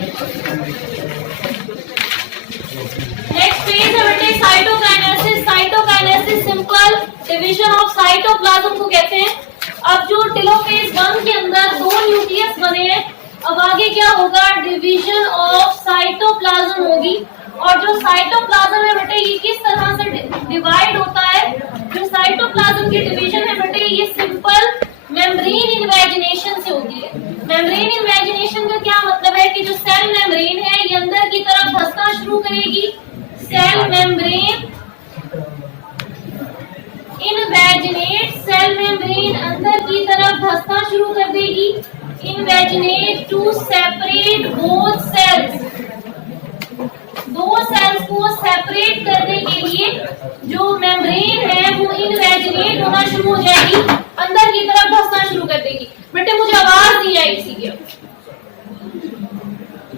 Next phase है बेटे cytokinesis. Cytokinesis simple division of cytoplasm को कहते हैं। अब जो टेलोफेज 1 के अंदर 2 न्यूक्लियस बने हैं, अब आगे क्या होगा, डिवीजन ऑफ साइटोप्लाज्म होगी। और जो साइटोप्लाज्म है बेटे ये किस तरह से डिवाइड होता है, जो साइटोप्लाज्म की डिवीजन है बेटे ये सिंपल मेम्ब्रेन इन्वेजिनेशन से होती है। मेम्ब्रेन इन्वेजिनेशन का क्या मतलब है कि जो सेल मेम्ब्रेन है ये अंदर की तरफ धंसना शुरू करेगी। Cell membrane invaginate, cell membrane अंदर की तरफ धंसना शुरू कर देगी। Invaginate to separate both cells, दो सेल्स को सेपरेट करने के लिए जो मेम्ब्रेन है वो इन्वेजिनेट होना शुरू हो जाएगी, अंदर की तरफ धंसना शुरू कर देगी। बेटे मुझे आवाज नहीं आई इसी की।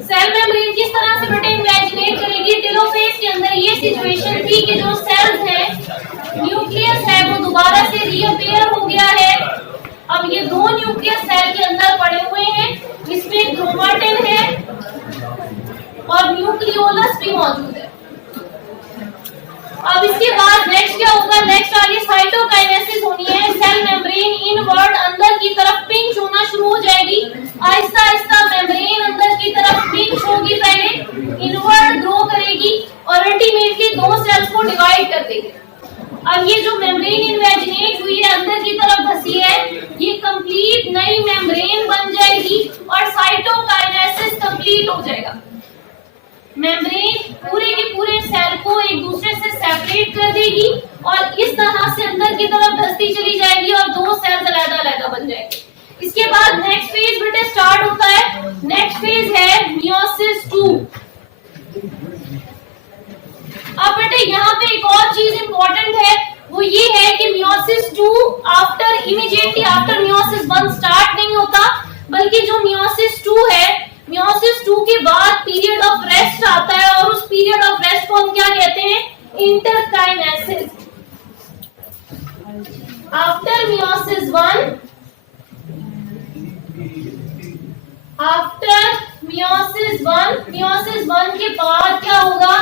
सेल मेम्ब्रेन किस तरह से बेटे इन्वेजिनेट करेगी, टेलोफेज के अंदर ये सिचुएशन थी कि जो सेल्स है, न्यूक्लियस है वो दोबारा से रीअपीयर हो गया है। अब ये 2 न्यूक्लियस सेल के अंदर पड़े हुए हैं, इसमें क्रोमाटिन है और न्यूक्लियोलस भी मौजूद है। अब इसके बाद नेक्स्ट क्या होगा, नेक्स्ट आगे साइटोकाइनेसिस होनी है। सेल मेम्ब्रेन इनवर्ड अंदर की तरफ पिंच होना शुरू हो जाएगी। आहिस्ता आहिस्ता मेम्ब्रेन अंदर की तरफ पिंच होगी, पहले इनवर्ड ग्रो करेगी और अल्टीमेटली 2 सेल्स को डिवाइड कर देगी। अब ये जो मेम्ब्रेन इन्वेजिनेट हुई है, अंदर की तरफ धसी है, ये कंप्लीट नई मेम्ब्रेन बन जाएगी और साइटोकाइनेसिस कंप्लीट हो जाएगा। मेम्ब्रेन पूरे के पूरे सेल को एक दूसरे से सेपरेट कर देगी और इस तरह से अंदर की तरफ धसती चली जाएगी और 2 सेल्स अलग-अलग बन जाएंगे। इसके बाद नेक्स्ट फेज बेटे स्टार्ट होता है। नेक्स्ट फेज है मियोसिस 2। अब बेटे यहाँ पे एक और चीज इंपॉर्टेंट है, वो ये है कि meiosis 2 after immediately after meiosis 1 start नहीं होता, बल्कि जो मियोसिस 2 है, मियोसिस 2 के बाद पीरियड ऑफ रेस्ट आता है और उस पीरियड ऑफ रेस्ट को हम क्या कहते हैं, interkinesis. After meiosis 1, after meiosis 1 के बाद क्या होगा,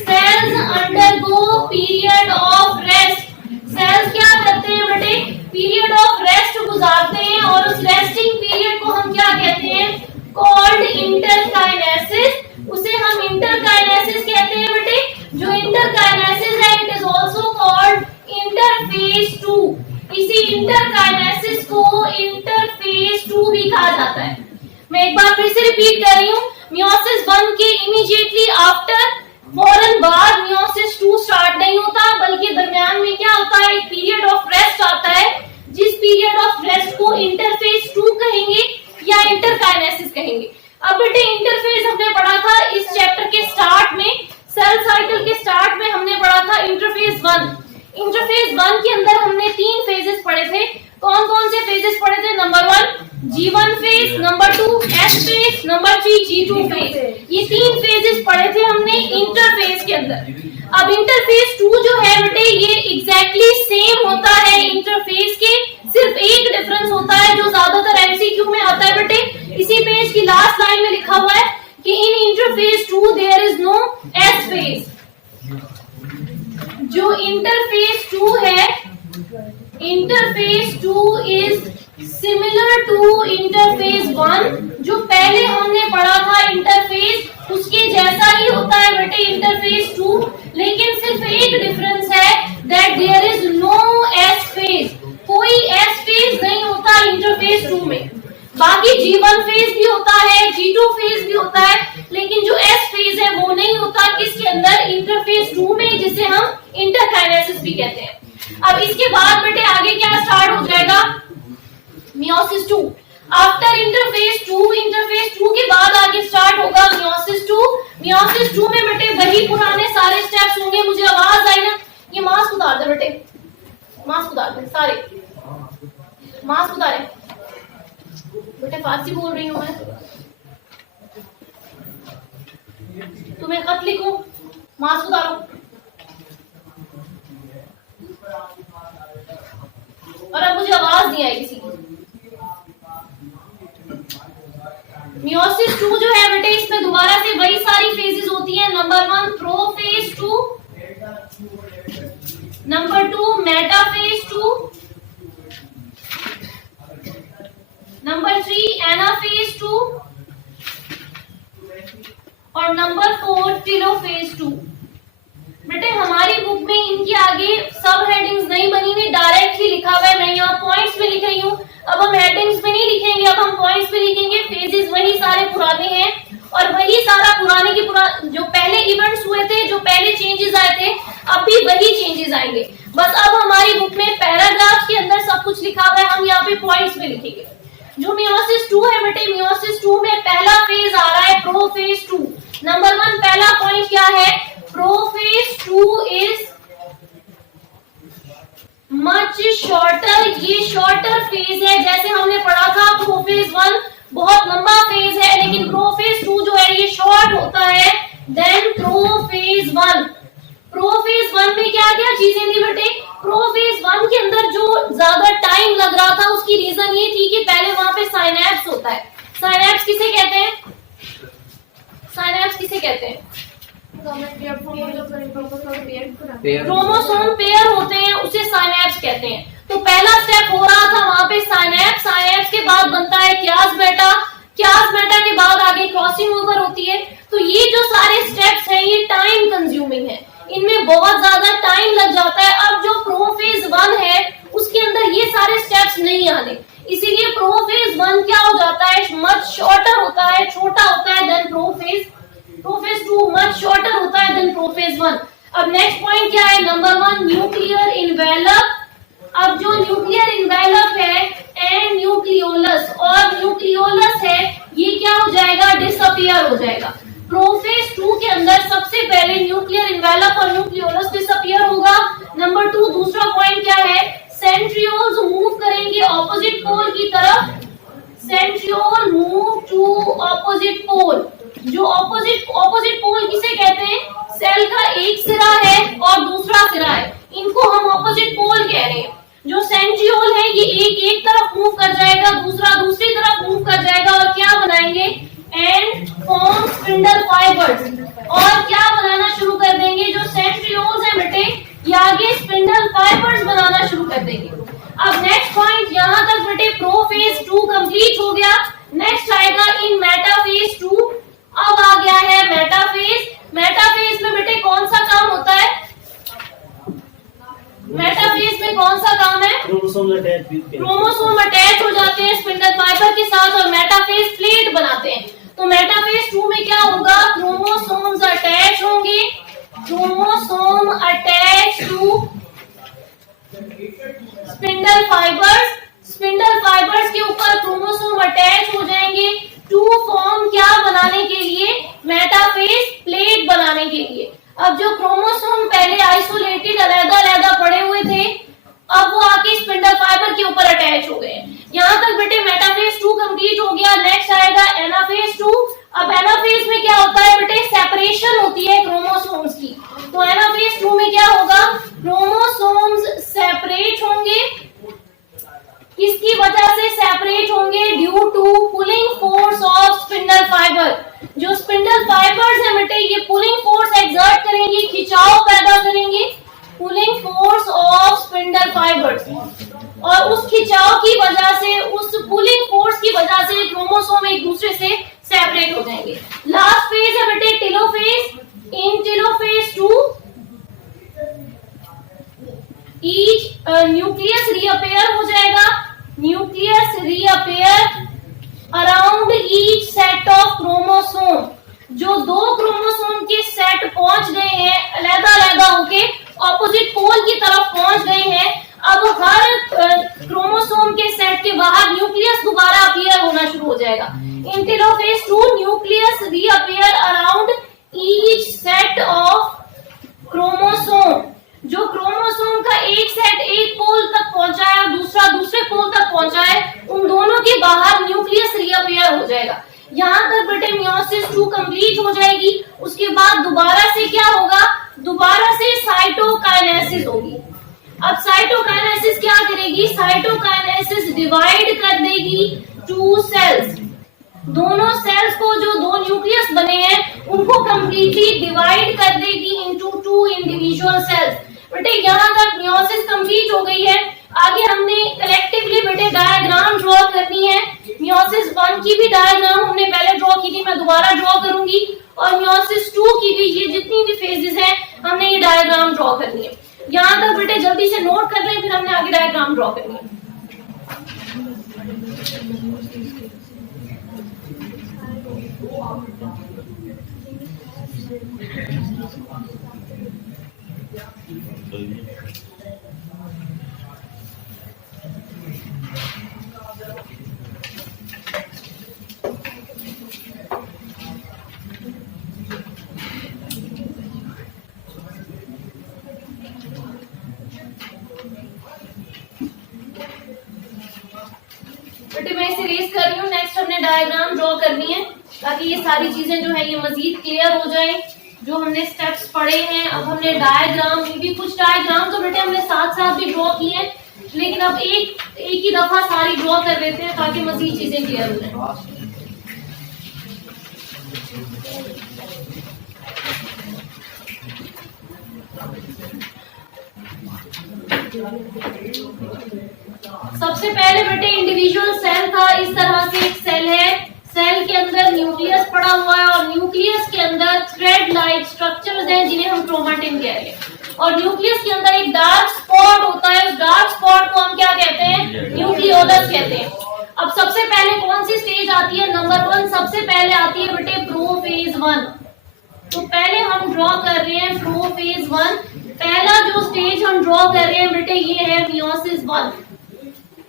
cells undergo period of rest. Cells क्या करते हैं बेटे, पीरियड ऑफ रेस्ट गुजारते हैं और उस रेस्टिंग पीरियड को हम क्या कहते हैं, कॉल्ड इंटरकाइनेसिस। उसे हम इंटरकाइनेसिस कहते हैं बेटे। जो इंटरकाइनेसिस है it is also called interphase 2। इसी इंटरकाइनेसिस को इंटरफेज 2 भी कहा जाता है। मैं एक बार फिर से रिपीट कर रही हूँ, मियोसिस 1 के इमीडिएटली आफ्टर फौरन बाद मियोसिस 2 स्टार्ट नहीं होता, बल्कि दरमियान में क्या होता है, एक पीरियड ऑफ रेस्ट आता है, जिस पीरियड ऑफ रेस्ट को इंटरफेज 2 कहेंगे या इंटरकाइनेसिस कहेंगे। अब बेटे इंटरफेज हमने पढ़ा था इस चैप्टर के स्टार्ट में, सेल साइकिल के स्टार्ट में हमने पढ़ा था इंटरफेज 1। इंटरफेज 1 के अंदर हमने 3 फेजेस पढ़े थे। कौन कौन से फेजेस पढ़े थे, number 1 G1 phase, number 2 S phase, number 3 G2 phase. ये 3 फेजेस पढ़े थे हमने इंटरफेज के अंदर। अब इंटरफेज 2 जो है बेटे ये एग्जैक्टली सेम होता है इंटरफेज के, सिर्फ एक डिफरेंस होता है जो ज्यादातर एमसीक्यू में आता है बेटे। इसी पेज की लास्ट लाइन में लिखा हुआ है कि in interphase 2 there is no S phase. जो इंटरफेज 2 है, interphase 2 is similar to interphase 1। जो पहले हमने पढ़ा था इंटरफेज, उसके जैसा ही होता है बेटे इंटरफेज 2, लेकिन सिर्फ एक डिफरेंस है that there is no S phase. कोई S फेज नहीं होता इंटरफेज 2 में। बाकी G1 फेज भी होता है, G2 फेज भी होता है, लेकिन जो S फेज है वो नहीं होता किसके अंदर, इंटरफेज 2 में, जिसे हम इंटरकाइनेसिस भी कहते हैं। अब इसके बाद बेटे आगे क्या स्टार्ट हो जाएगा, मियोसिस 2। आफ्टर इंटरफेज 2 के बाद आगे स्टार्ट होगा मियोसिस 2। मियोसिस 2 में बेटे वही पुराने सारे स्टेप्स होंगे। मुझे आवाज आई ना, ये मास्क उतार दे बेटे, मास्क उतार दे, सारे मास्क उतारे बेटे। फारसी बोल रही हूँ मैं, तुम्हें खत लिखूं, मास्क उतारो। और अब मुझे आवाज नहीं आई किसी की। मियोसिस 2 जो है बेटे इसमें और नंबर 4 टेलोफेज 2। बेटे हमारी बुक में इनके आगे सब हेडिंग्स नहीं बनी हुई, डायरेक्ट ही लिखा हुआ है। मैं यहाँ पॉइंट्स में लिख रही हूँ। अब हम हेडिंग्स में नहीं लिखेंगे, अब हम पॉइंट्स में लिखेंगे। फेजेस वही सारे पुराने हैं और वही सारा पुराने के जो पहले इवेंट्स हुए थे, जो पहले चेंजेस आए थे, अब भी वही चेंजेस आएंगे। बस अब हमारी बुक में पैराग्राफ के अंदर सब कुछ लिखा हुआ है, हम यहाँ पे पॉइंट्स में लिखेंगे। जो मियोसिस 2 है बेटे, मियोसिस 2 में पहला फेज आ रहा है प्रोफेज 2। नंबर 1 पहला पॉइंट क्या है? Prophase 2 is much shorter. ये शॉर्टर फेज है। जैसे हमने पढ़ा था प्रोफेज 1 बहुत लंबा फेज है, लेकिन प्रोफेज 2 जो है ये शॉर्ट होता है देन प्रोफेज 1। प्रोफेज 1 में क्या क्या चीजें थी बेटे? प्रोफेज 1 के अंदर जो ज्यादा टाइम लग रहा था उसकी रीजन ये थी कि पहले वहां पे साइनैप्स होता है। साइनैप्स किसे कहते हैं? साइनैप्स किसे कहते हैं? क्रोमोसोम पेयर होते हैं, उसे साइनैप्स कहते हैं। तो पहला स्टेप हो रहा था वहां पे साइनैप्स। साइनैप्स के बाद बनता है कियासबेटा। कियासबेटा के बाद आगे क्रॉसिंग ओवर होती है। तो ये जो सारे स्टेप्स हैं ये टाइम कंज्यूमिंग है, इनमें बहुत ज्यादा टाइम लग जाता है। अब जो प्रोफेज 1 है उसके अंदर ये सारे स्टेप्स नहीं आने, इसीलिए प्रोफेज 1 क्या हो जाता है? मच शॉर्टर होता है, छोटा होता है देन प्रोफेज 2 मच शॉर्टर होता है देन प्रोफेज 1। अब नेक्स्ट पॉइंट क्या है? Number 1 nuclear envelope. अब जो न्यूक्लियर इन्वेलप है एंड न्यूक्लियोलस और न्यूक्लियोलस है ये क्या हो जाएगा? डिसअपियर हो जाएगा। प्रोफेज 2 के अंदर सबसे पहले न्यूक्लियर इन्वेलप और न्यूक्लियोलस डिसअपियर होगा। नंबर 2 दूसरा पॉइंट क्या है? सेंट्रियोल्स मूव करेंगे ऑपोजिट पोल की तरफ। Centriole move to opposite pole. जो ऑपोजिट पोल किसे कहते हैं? सेल का एक सिरा है और दूसरा सिरा है, इनको हम ऑपोजिट पोल कह रहे हैं। जो सेंट्रियोल है ये एक तरफ मूव कर जाएगा, दूसरा दूसरी तरफ मूव कर जाएगा और क्या बनाएंगे? And form spindle fibres. और क्या बनाना शुरू कर देंगे? जो सेंट्रियोल्स है बेटे ये आगे स्पिंडल फाइबर्स बनाना शुरू कर देंगे। अब नेक्स्ट पॉइंट यहाँ तक बेटे प्रोफेज 2 कंप्लीट हो गया। नेक्स्ट आएगा इन मेटाफेज 2। अब आ गया है मेटाफेज। मेटाफेज में बेटे कौन सा काम होता है? मेटाफेज में कौन सा काम है? क्रोमोसोम अटैच हो जाते हैं स्पिंडल फाइबर के साथ और मेटाफेज प्लेट बनाते हैं। तो मेटाफेज 2 में क्या होगा? क्रोमोसोम्स अटैच होंगे। Chromosome attach to spindle fibres. Spindle fibres के ऊपर क्रोमोसोम अटैच हो जाएंगे टू फॉर्म क्या बनाने के लिए? मेटाफेज प्लेट बनाने के लिए। अब जो क्रोमोसोम पहले आइसोलेटेड अलग-अलग पड़े हुए थे, अब वो आके स्पिंडल फाइबर के ऊपर अटैच हो गए। यहाँ तक बेटे मेटाफेज 2 कंप्लीट हो गया। नेक्स्ट आएगा एनाफेज 2। अब एनाफेज में क्या होता है बेटे? सेपरेशन होती है क्रोमोसोम्स की। तो एनाफेज 2 में क्या होगा? क्रोमोसोम्स सेपरेट होंगे। किसकी वजह से सेपरेट होंगे? Due to pulling force of spindle fibre. जो स्पिंडल फाइबर्स है बेटे ये पुलिंग फोर्स एक्सर्ट करेंगी, खिंचाव पैदा करेंगे। Pulling force of spindle fibres, और उस खिंचाव की वजह से, उस पुलिंग फोर्स की वजह से क्रोमोसोम एक दूसरे से सेपरेट हो जाएंगे। लास्ट फेज है बेटे टेलोफेज। इन टेलोफेज 2 ईच न्यूक्लियस रीअपेयर हो जाएगा। Nucleus reappear around each set of chromosome. जो 2 क्रोमोसोम के सेट पहुंच गए हैं, अलग-अलग होके ऑपोजिट पोल की तरफ पहुंच गए हैं, अब हर क्रोमोसोम के सेट के बाहर न्यूक्लियस दोबारा अपीयर होना शुरू हो जाएगा। In telophase 2 nucleus reappear around each set of chromosome. जो क्रोमोसोम का एक सेट एक पोल तक पहुंचा है और दूसरा दूसरे पोल तक पहुंचा है, उन दोनों के बाहर न्यूक्लियस रीअपेयर हो जाएगा। यहाँ तक बेटे मियोसिस 2 कंप्लीट हो जाएगी। उसके बाद दोबारा से क्या होगा? दोबारा से साइटोकाइनेसिस होगी। अब साइटोकाइनेसिस क्या करेगी? साइटोकाइनेसिस डिवाइड कर देगी 2 सेल्स। दोनों सेल्स को जो 2 न्यूक्लियस बने हैं उनको कंप्लीटली डिवाइड कर देगी इनटू 2 इंडिविजुअल सेल्स। बेटे यहाँ तक मियोसिस कंप्लीट हो गई है। आगे हमने कलेक्टिवली बेटे डायग्राम ड्रॉ करनी है। मियोसिस 1 की भी डायग्राम हमने पहले ड्रॉ की थी, मैं दोबारा ड्रॉ करूंगी और मियोसिस 2 की भी ये जितनी भी फेजेस हैं हमने ये डायग्राम ड्रॉ करनी है। यहाँ तक बेटे जल्दी से नोट कर लें, फिर हमने आगे डायग्राम ड्रॉ करनी है। बेटे मैं इसे रेस कर रही हूँ। नेक्स्ट हमने डायग्राम ड्रॉ करनी है ताकि ये सारी चीजें जो है ये मजीद क्लियर हो जाए। जो हमने स्टेप्स पढ़े हैं, अब हमने डायग्राम, ये भी कुछ डायग्राम तो बेटे हमने साथ साथ भी ड्रॉ किए हैं, लेकिन अब एक ही दफा सारी ड्रॉ कर लेते हैं ताकि मजीद चीजें क्लियर हो जाए। सबसे पहले बेटे इंडिविजुअल सेल था, इस तरह से एक सेल है। सेल के अंदर न्यूक्लियस पड़ा हुआ है और न्यूक्लियस के अंदर थ्रेड लाइक स्ट्रक्चर्स हैं जिन्हें हम क्रोमेटिन कह रहे हैं। और न्यूक्लियस के अंदर एक डार्क स्पॉट होता है, उस डार्क स्पॉट को हम क्या कहते हैं? न्यूक्लियोलस कहते हैं। अब सबसे पहले कौन सी स्टेज आती है? नंबर 1 सबसे पहले आती है बेटे प्रोफेज 1। तो पहले हम ड्रॉ कर रहे हैं प्रोफेज 1। पहला जो स्टेज हम ड्रॉ कर रहे हैं बेटे ये है मियोसिस 1।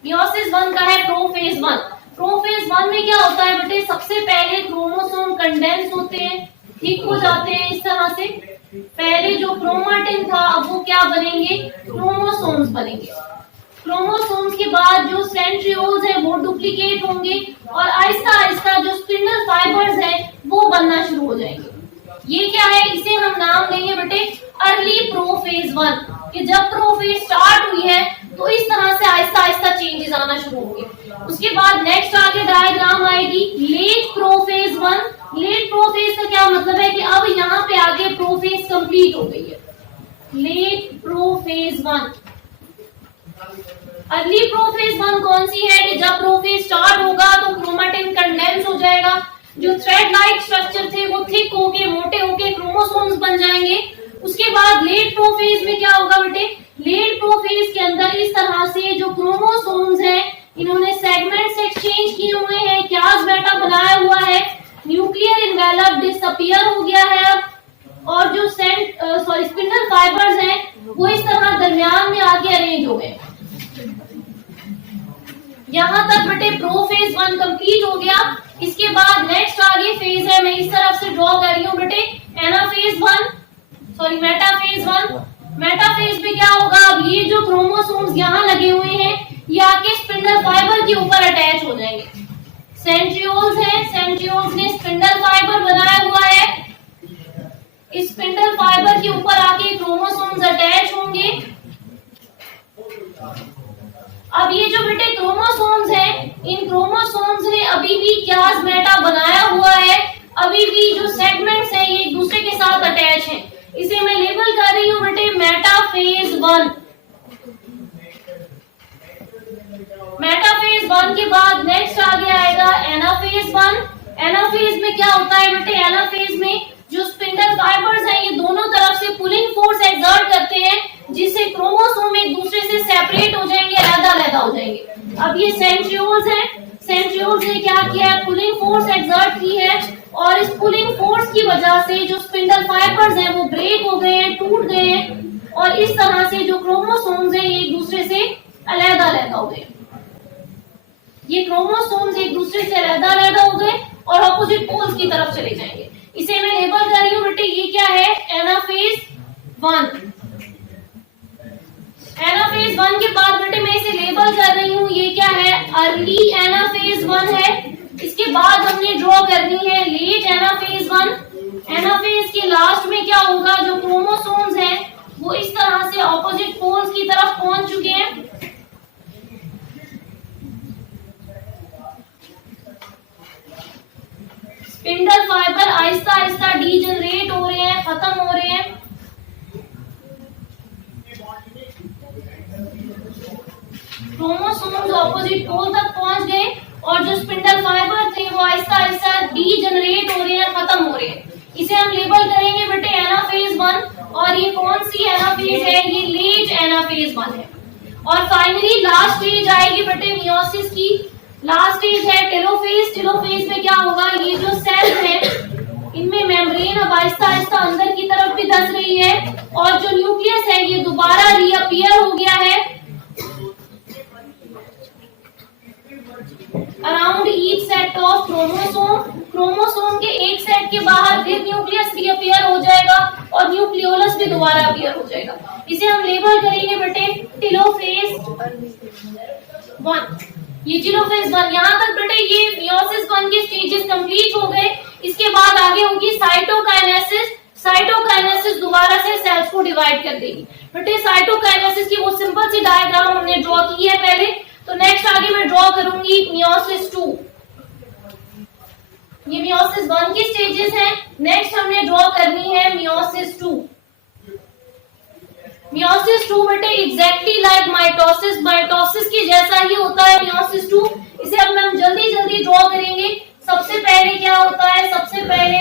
मियोसिस 1 का है प्रोफेज 1। प्रोफेज 1 में क्या होता है बेटे? सबसे पहले क्रोमोसोम कंडेंस होते हैं, ठीक हो जाते हैं इस तरह से। पहले जो क्रोमाटिन था अब वो क्या बनेंगे? क्रोमोसोम्स बनेंगे। क्रोमोसोम्स के बाद जो सेंट्रियोल्स है वो डुप्लीकेट होंगे और आहिस्ता आहिस्ता जो स्पिंडल फाइबर्स है वो बनना शुरू हो जाएंगे। ये क्या है? इसे हम नाम देंगे बेटे अर्ली प्रोफेज 1, कि जब प्रोफेज स्टार्ट हुई है तो इस तरह से आहिस्ता आहिस्ता चेंजेस आना शुरू होंगे। उसके बाद नेक्स्ट आगे डायग्राम आएगी लेट प्रोफेज 1। लेट प्रोफेज का क्या मतलब है कि अब यहाँ पे आगे प्रोफेज कंप्लीट हो गई है। Late prophase 1। अर्ली प्रोफेज 1 कौन सी है? कि जब प्रोफेज स्टार्ट होगा तो क्रोमेटिन कंडेंस हो जाएगा, जो थ्रेड लाइक स्ट्रक्चर थे वो थिक होके मोटे होके क्रोमोसोम्स बन जाएंगे। उसके बाद लेट प्रोफेज में क्या होगा बेटे? लेट प्रोफेज के अंदर इस तरह से जो क्रोमोसोम्स हैं इन्होंने सेगमेंट्स एक्सचेंज किए हुए हैं, क्यास बेटा बनाया हुआ है, न्यूक्लियर इन्वेलप डिसअपीयर हो गया है अब, और जो स्पिंडल फाइबर्स हैं वो इस तरह दरमियान में आके अरेंज हो गए। यहाँ तक बेटे प्रोफेज 1 कंप्लीट हो गया। इसके बाद नेक्स्ट आगे फेज है, मैं इस तरफ से ड्रॉ कर रही हूँ बेटे एनाफेज 1, मेटाफेज 1। मेटाफेज में क्या होगा? अब ये जो क्रोमोसोम्स यहाँ लगे हुए हैं ये आके स्पिंडल फाइबर के ऊपर अटैच हो जाएंगे। सेंट्रियोल्स हैं, सेंट्रियोल्स ने स्पिंडल फाइबर बनाया हुआ है, इस स्पिंडल फाइबर के ऊपर आके क्रोमोसोम्स अटैच होंगे। अब ये जो बेटे क्रोमोसोम्स हैं इन क्रोमोसोम्स ने अभी भी क्यास मेटा बनाया हुआ है, अभी भी जो सेगमेंट्स हैं ये एक दूसरे के साथ अटैच हैं। इसे मैं लेबल कर रही हूँ बेटे मेटाफेज 1। मेटाफेज 1 के बाद नेक्स्ट आगे आएगा एनाफेज 1। एनाफेज में क्या होता है बेटे? एनाफेज में जो स्पिंडल फाइबर्स हैं ये दोनों तरफ से पुलिंग फोर्स एक्सर्ट करते हैं, जिससे क्रोमोसोम एक दूसरे से सेपरेट हो जाएंगे, अलग-अलग हो जाएंगे। अब ये सेंट्रियोल्स हैं, सेंट्रियोल्स ने क्या किया है? पुलिंग फोर्स एक्सर्ट की है और इस पुलिंग फोर्स की वजह से जो स्पिंडल फाइबर्स हैं वो ब्रेक हो गए हैं, टूट गए हैं और इस तरह से जो क्रोमोसोम्स हैं ये एक दूसरे से अलग-अलग हो गए। ये क्रोमोसोम्स एक दूसरे से अलग-अलग हो गए और ऑपोजिट पोल्स की तरफ चले जाएंगे। इसे मैं लेबल कर रही हूँ बेटे, ये क्या है? एनाफेज 1। एनाफेज 1 के बाद बेटे मैं इसे लेबल कर रही हूँ, ये क्या है? अर्ली एनाफेज 1 है। इसके बाद हमने ड्रॉ करनी है लेट एनाफेज 1। एनाफेज के लास्ट में क्या होगा? जो क्रोमोसोम्स हैं वो इस तरह से ऑपोजिट पोल्स की तरफ पहुंच चुके हैं। Spindle fibre Aahista Aahista degenerate हो रहे हैं, खत्म हो रहे हैं। क्रोमोसोम्स ऑपोजिट पोल तक पहुंच गए और जो स्पिंडल फाइबर थे वो आहिस्ता आहिस्ता डीजनरेट हो रहे हैं, खत्म हो रहे हैं। फेज 1 है। और फाइनली लास्ट स्टेज आएगी बेटे मियोसिस की, लास्ट स्टेज है टेलोफेज। टेलोफेज में क्या होगा, ये जो सेल्स है इनमें मेम्ब्रेन अब आहिस्ता आहिस्ता अंदर की तरफ भी धंस रही है और जो न्यूक्लियस है ये दोबारा रीअपियर हो गया है around each set of chromosome. Chromosome के एक सेट के बाहर फिर न्यूक्लियस रीअपियर हो जाएगा और न्यूक्लियोलस भी दोबारा अपीयर हो जाएगा। इसे हम लेबल करेंगे बेटे टेलोफेज 1। ये टेलोफेज 1। यहाँ तक बेटे ये मियोसिस 1 के स्टेजेस कंप्लीट हो गए। इसके बाद आगे होगी साइटोकाइनेसिस। साइटोकाइनेसिस दोबारा से सेल्स को डिवाइड कर देगी। बेटे साइटोकाइनेसिस की वो सिंपल सी डायग्राम हमने ड्रॉ की है पहले, तो नेक्स्ट आगे मैं ड्रॉ करूंगी मियोसिस 2। ये मियोसिस 1 की स्टेजेस हैं, नेक्स्ट हमने ड्रॉ करनी है मियोसिस 2। मियोसिस 2 बेटे एग्जैक्टली लाइक माइटोसिस, माइटोसिस के जैसा ही होता है मियोसिस 2। इसे अब हम जल्दी जल्दी ड्रॉ करेंगे। सबसे पहले क्या होता है, सबसे पहले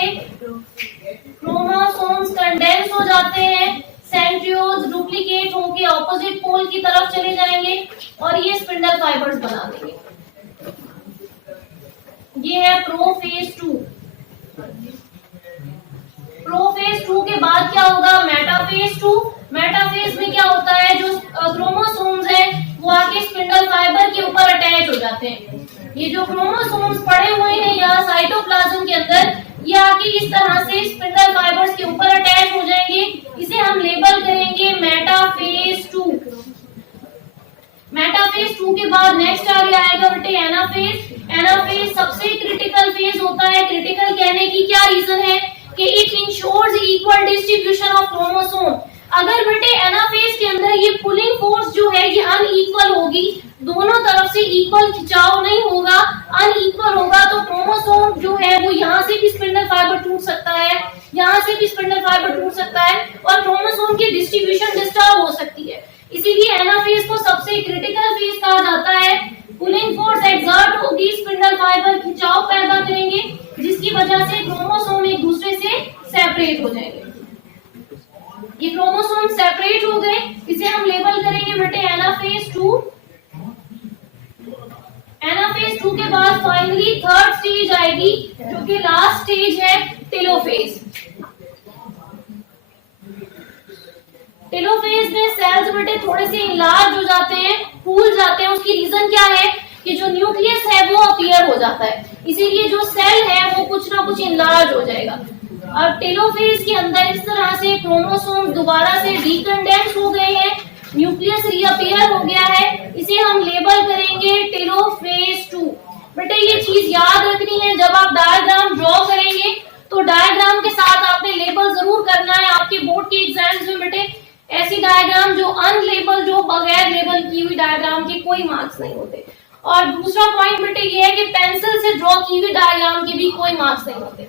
क्रोमोसोम्स कंडेंस हो जाते हैं, सेंट्रियोल्स डुप्लीकेट होके ऑपोजिट पोल की तरफ चले जाएंगे और ये स्पिंडल फाइबर्स बना देंगे। ये है प्रोफेज 2। प्रोफेज 2 के बाद क्या होगा, मेटाफेज 2। मेटाफेज में क्या होता है, जो क्रोमोसोम्स है वो आके स्पिंडल फाइबर के ऊपर अटैच हो जाते हैं। ये जो क्रोमोसोम्स पड़े हुए हैं यहाँ साइटोप्लाज्म के अंदर, ये आके इस तरह से स्पिंडल फाइबर्स के ऊपर अटैच हो जाएंगे। इसे हम लेबल करेंगे मेटाफेज 2। मेटाफेज 2 के बाद नेक्स्ट आगे आएगा बेटे एनाफेज। एनाफेज सबसे क्रिटिकल फेज होता है। क्रिटिकल कहने की क्या रीजन है कि it ensures equal distribution of chromosome. अगर बेटे एनाफेज के अंदर ये पुलिंग फोर्स जो है ये अनइक्वल होगी, दोनों तरफ से इक्वल खिंचाव नहीं होगा, अनइक्वल होगा, तो क्रोमोसोम जो है वो यहाँ से भी स्पिंडल फाइबर टूट सकता है, यहाँ से भी स्पिंडल फाइबर टूट सकता है और क्रोमोसोम की डिस्ट्रीब्यूशन डिस्टर्ब हो सकती है। इसीलिए एनाफेज को सबसे क्रिटिकल फेज कहा जाता है। पुलिंग फोर्स एक्सर्ट होगी, स्पिंडल फाइबर खिंचाव पैदा करेंगे, जिसकी वजह से क्रोमोसोम एक दूसरे से सेपरेट हो जाएंगे। ये क्रोमोसोम सेपरेट हो गए, इसे हम लेबल करेंगे बेटे एनाफेज 2। एनाफेज 2 के बाद फाइनली थर्ड स्टेज आएगी जो कि लास्ट स्टेज है टेलोफेज। टेलोफेज में सेल्स बेटे थोड़े से इनलार्ज हो जाते हैं, फूल जाते हैं। उसकी रीजन क्या है कि जो न्यूक्लियस है वो अपीयर हो जाता है, इसीलिए जो सेल है वो कुछ ना कुछ इनलार्ज हो जाएगा। और टेलोफेज के अंदर इस तरह से क्रोमोसोम दोबारा से डीकंडेंस हो गए हैं, न्यूक्लियस रीअपीयर हो गया है। इसे हम लेबल करेंगे टेलोफेज 2। बेटे ये चीज याद रखनी है, जब आप डायग्राम ड्रॉ करेंगे तो डायग्राम के साथ आपने लेबल जरूर करना है। आपके बोर्ड के एग्जाम्स में बेटे ऐसी डायग्राम जो अनलेबल, जो बगैर लेबल की हुई डायग्राम के कोई मार्क्स नहीं होते। और दूसरा पॉइंट बेटे ये है कि पेंसिल से ड्रॉ की हुई डायग्राम के भी कोई मार्क्स नहीं होते।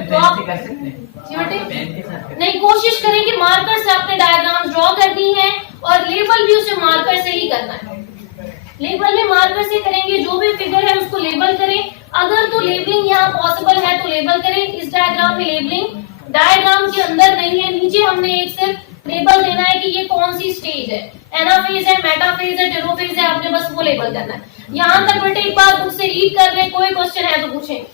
तो आप कर सकते हैं नहीं, कोशिश करें कि मार्कर से आपने डायग्राम ड्रॉ करनी है और लेबल भी उसे मार्कर से ही करना है। लेबल में मार्कर से करेंगे, जो भी फिगर है उसको लेबल करें। अगर तो लेबलिंग यहाँ पॉसिबल है तो लेबल करें। इस डायग्राम में लेबलिंग डायग्राम के अंदर नहीं है, नीचे हमने एक सिर्फ लेबल देना है कि ये कौन सी स्टेज है, एनाफेज है, मेटाफेज है, टेलोफेज है, आपने बस वो लेबल करना है। यहाँ तक बेटे एक बार खुद से रीड कर ले, कोई क्वेश्चन है तो पूछें।